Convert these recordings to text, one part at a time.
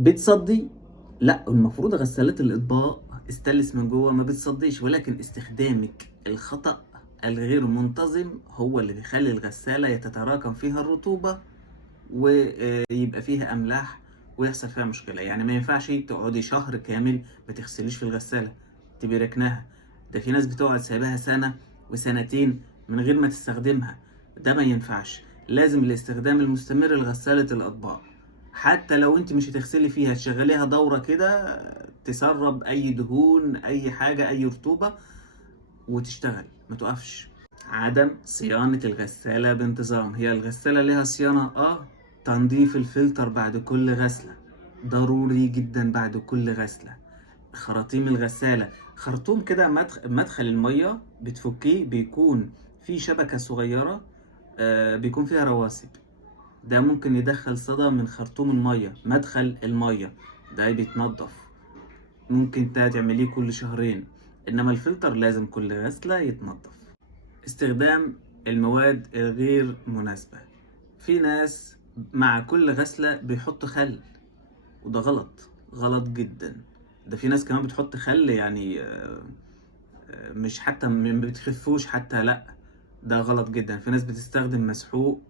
بتصدي؟ لا، المفروض غسالات الاطباق استانلس من جوه ما بتصديش، ولكن استخدامك الخطأ الغير منتظم هو اللي بيخلي الغسالة يتراكم فيها الرطوبة ويبقى فيها املاح ويحصل فيها مشكله. يعني ما ينفعش تقعدي شهر كامل ما تغسليش في الغساله، تبقي ركناها. ده في ناس بتقعد سايباها سنه وسنتين من غير ما تستخدمها. ده ما ينفعش، لازم الاستخدام المستمر لغساله الاطباق. حتى لو انت مش هتغسلي فيها، تشغليها دوره كده تسرب اي دهون، اي حاجه، اي رطوبه، وتشتغل ما توقفش. عدم صيانة الغسالة بانتظام. هي الغسالة ليها صيانة، تنظيف الفلتر بعد كل غسلة ضروري جدا. بعد كل غسلة خراطيم الغسالة، خرطوم كده مدخل المية بتفكيه، بيكون في شبكة صغيرة بيكون فيها رواسب. ده ممكن يدخل صدى من خرطوم المية، مدخل المية ده بيتنضف، ممكن تعمليه كل شهرين. انما الفلتر لازم كل غسلة يتنضف. استخدام المواد الغير مناسبة. في ناس مع كل غسلة بيحط خل، وده غلط، غلط جدا. ده في ناس كمان بتحط خل، يعني مش حتى ما بتخفوش حتى، لا، ده غلط جدا. في ناس بتستخدم مسحوق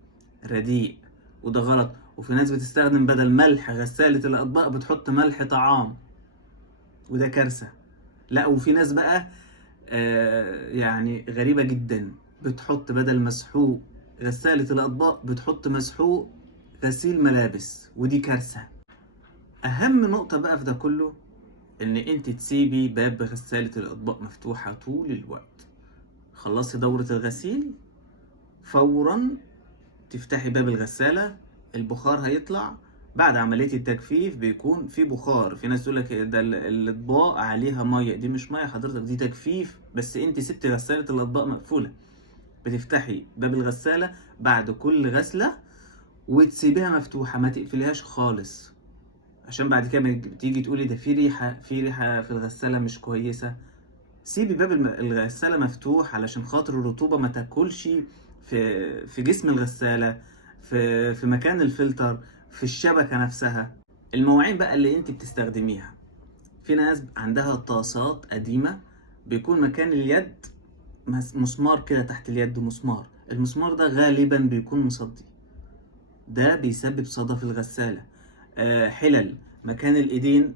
رديء، وده غلط. وفي ناس بتستخدم بدل ملح غسالة الأطباق بتحط ملح طعام، وده كارثة. لا، وفي ناس بقى يعني غريبة جدا، بتحط بدل مسحوق غسالة الأطباق بتحط مسحوق غسيل ملابس، ودي كارثة. أهم نقطة بقى في ده كله إن أنت تسيبي باب غسالة الأطباق مفتوحة طول الوقت. خلصي دورة الغسيل فورا تفتحي باب الغسالة، البخار هيطلع. بعد عملية التجفيف بيكون في بخار. في ناس تقول لك ده الأطباق عليها مية، دي مش مية حضرتك، دي تجفيف، بس انت سبت غسالة الأطباق مقفولة. بتفتحي باب الغسالة بعد كل غسلة وتسيبيها مفتوحة، ما تقفليهاش خالص، عشان بعد كده بتيجي تقولي ده في ريحة في الغسالة مش كويسة. سيبي باب الغسالة مفتوح علشان خاطر الرطوبة ما تاكلش في جسم الغسالة، في مكان الفلتر، في الشبكة نفسها. المواعين بقى اللي انت بتستخدميها، في ناس عندها طاسات قديمة بيكون مكان اليد مسمار كده، تحت اليد مسمار، المسمار ده غالبا بيكون مصدي، ده بيسبب صدى في الغسالة. حلل مكان الايدين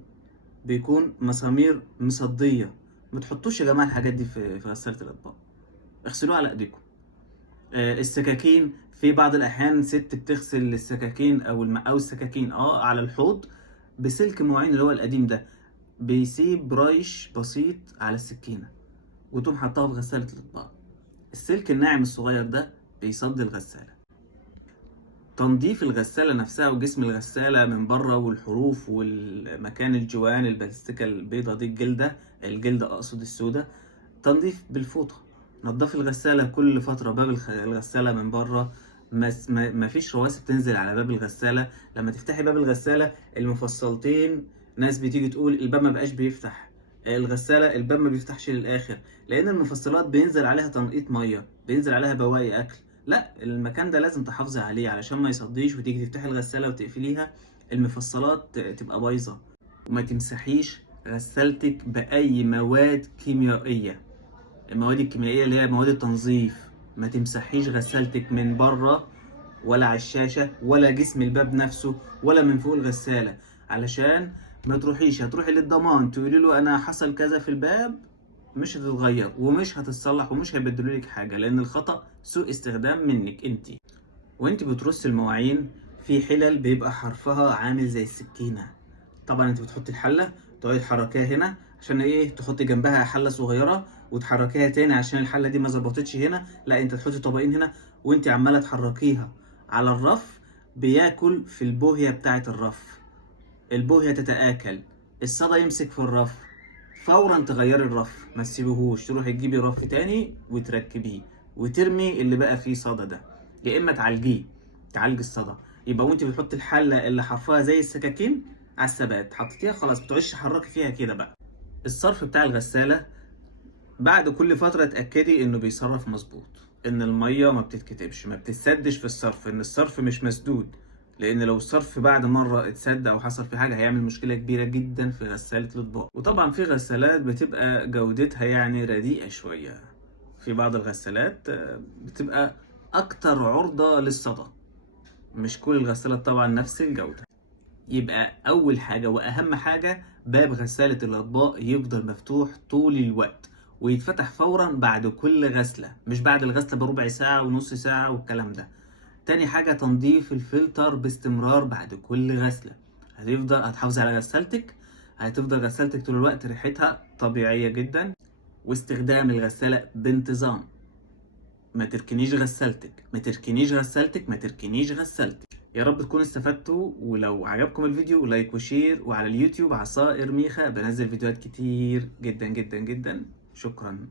بيكون مسامير مصدية. ما تحطوش يا جماعة الحاجات دي في غسالة الأطباق، اغسلوها على ايديكم. السكاكين، في بعض الأحيان ست بتغسل السكاكين أو السكاكين على الحوض بسلك معين اللي هو القديم ده، بيسيب رايش بسيط على السكينة وتقوم حطها في غسالة الأطباق. السلك الناعم الصغير ده بيصدي الغسالة. تنظيف الغسالة نفسها وجسم الغسالة من بره، والحروف والمكان الجوان البلاستيكة البيضة دي، الجلدة أقصد السوداء، تنظيف بالفوطة. نضف الغسالة كل فترة، باب الغسالة من بره ما فيش رواسب تنزل على باب الغسالة. لما تفتحي باب الغسالة المفصلتين، ناس بتيجي تقول الباب ما بقاش بيفتح، الغسالة الباب ما بيفتحش للآخر، لأن المفصلات بينزل عليها تنقيط مية، بينزل عليها بواقي أكل. لا، المكان ده لازم تحافظي عليه علشان ما يصديش، وتيجي تفتحي الغسالة وتقفليها المفصلات تبقى بايظة. وما تمسحيش غسالتك بأي مواد كيميائية. المواد الكيميائية اللي هي مواد التنظيف، ما تمسحيش غسالتك من بره، ولا على الشاشة، ولا جسم الباب نفسه، ولا من فوق الغسالة، علشان ما تروحيش هتروحي للضمان تقولي له انا حصل كذا في الباب، مش هتتغير ومش هتتصلح ومش هيبدلوا لك حاجة، لان الخطأ سوء استخدام منك انت. وانت بترصي المواعين، في حلل بيبقى حرفها عامل زي السكينة. طبعا انت بتحطي الحلة تقعدي تحركيها هنا عشان ايه، تحطي جنبها حلة صغيرة وتحركيها تاني عشان الحلة دي ما ظبطتش هنا، لا انت تحطي طبقين هنا وانت عمالة تحركيها على الرف، بياكل في البوهية بتاعة الرف، البوهية تتآكل، الصدى يمسك في الرف. فورا تغيري الرف، ما تسيبيهوش، تروحي تجيبي رف تاني وتركبيه وترمي اللي بقى فيه صدى ده، يا اما تعالجيه، تعالج الصدى. يبقى وانت بتحطي الحله اللي حرفها زي السكاكين على الثبات، حطيتيها خلاص، بتقعدش تحركي فيها كده بقى. الصرف بتاع الغساله بعد كل فتره اتاكدي انه بيصرف مظبوط، ان الميه ما بتتكتبش، ما بتتسدش في الصرف، ان الصرف مش مسدود. لان لو الصرف بعد مره اتسد او حصل فيه حاجه هيعمل مشكله كبيره جدا في غساله الاطباق. وطبعا في غسالات بتبقى جودتها يعني رديئه شويه، في بعض الغسالات بتبقى اكتر عرضه للصدى، مش كل الغسالات طبعا نفس الجوده. يبقى اول حاجه واهم حاجه باب غساله الاطباق يفضل مفتوح طول الوقت، ويتفتح فورا بعد كل غسله، مش بعد الغسله بربع ساعه ونص ساعه والكلام ده. تاني حاجة تنظيف الفلتر باستمرار بعد كل غسلة. هتحافظ على غسالتك، هتفضل غسالتك طول الوقت ريحتها طبيعية جدا. واستخدام الغسالة بانتظام، ما تركنيش غسالتك ما تركنيش غسالتك ما تركنيش غسالتك. يا رب تكونوا استفدتوا، ولو عجبكم الفيديو لايك وشير، وعلى اليوتيوب عصائر ميخا بنزل فيديوهات كتير جدا جدا جدا. شكرا.